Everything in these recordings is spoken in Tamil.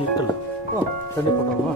தண்ணி இருக்கல. தண்ணி போட்டோமா?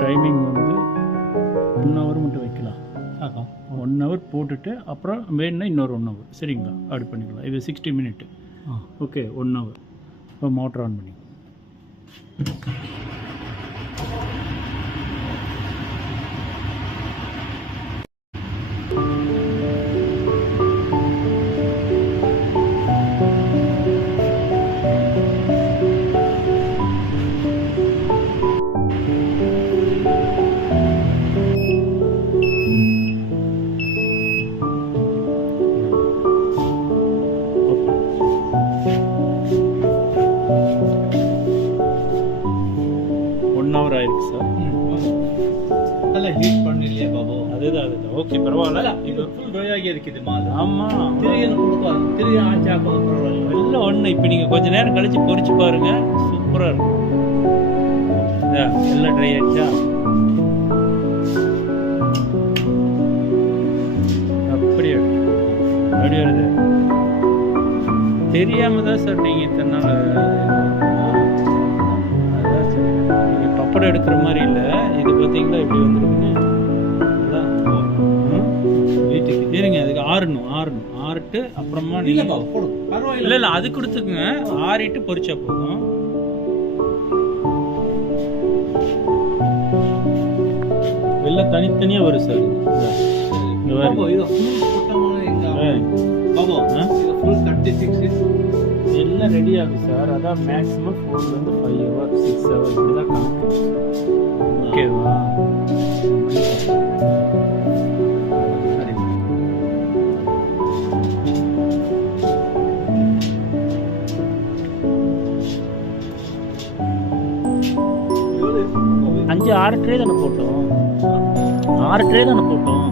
டைமிங் வந்து 1 ஹவர் மட்டும் வைக்கலாம். 1 ஹவர் போட்டுட்டு அப்புறம் வேணுன்னா இன்னொரு 1 ஹவர். சரிங்களா? அப்படி பண்ணிக்கலாம். இது 60 மினிட். Okay, 1 hour. இப்போ மோட்டர் ஆன் பண்ணி ஆயிருக்கு சார். நல்லா ஹீட் பண்ணிடலையே பாபு. அதுதான். ஓகே, பரவாயில்ல. இது ஃபுல் ட்ரை ஆகி இருக்குது மால். ஆமாம், திருகி கொடுக்கலாம். திருகி ஆச்சு ஆக்கலாம், பரவாயில்ல. எல்லாம் ஒன்று. இப்போ நீங்கள் கொஞ்சம் நேரம் கழிச்சு பொரிச்சு பாருங்க, சூப்பராக இருக்கும். எல்லாம் ட்ரை ஆயிடுச்சா? அப்படியே அப்படியே வருது. தெரியாம தான் சார் நீங்கள் இத்தனை நாள் பப்படம் எடுக்கிற மாதிரி இல்லை. இது பார்த்தீங்களா இப்படி வந்துருக்குங்க. அதான் வீட்டுக்கு சரிங்க. அதுக்கு ஆறிட்டு அப்புறமா நீங்கள் இல்லை அது கொடுத்துக்குங்க. ஆறிட்டு பொரிச்சா போதும். எல்லாம் தனித்தனியாக வரும் சார். எல்லாம் ரெடி ஆகும் சார். அதான் மேக்ஸிமம் 4 to 5 hours 6 hours இப்படி தான் கணக்கு. ஓகேவா? அஞ்சு 6 ட்ரே தானே போட்டோம். 6 ட்ரே தானே போட்டோம்.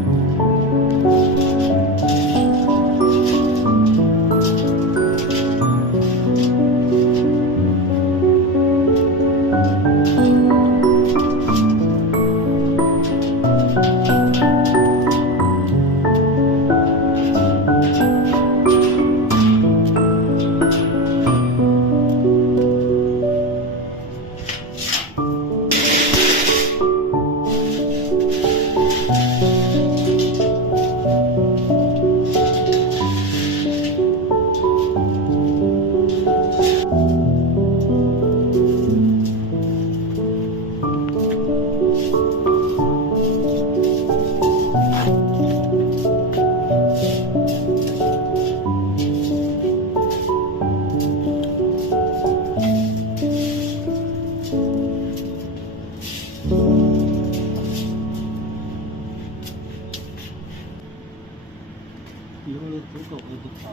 이거는 그러니까 어디 봐.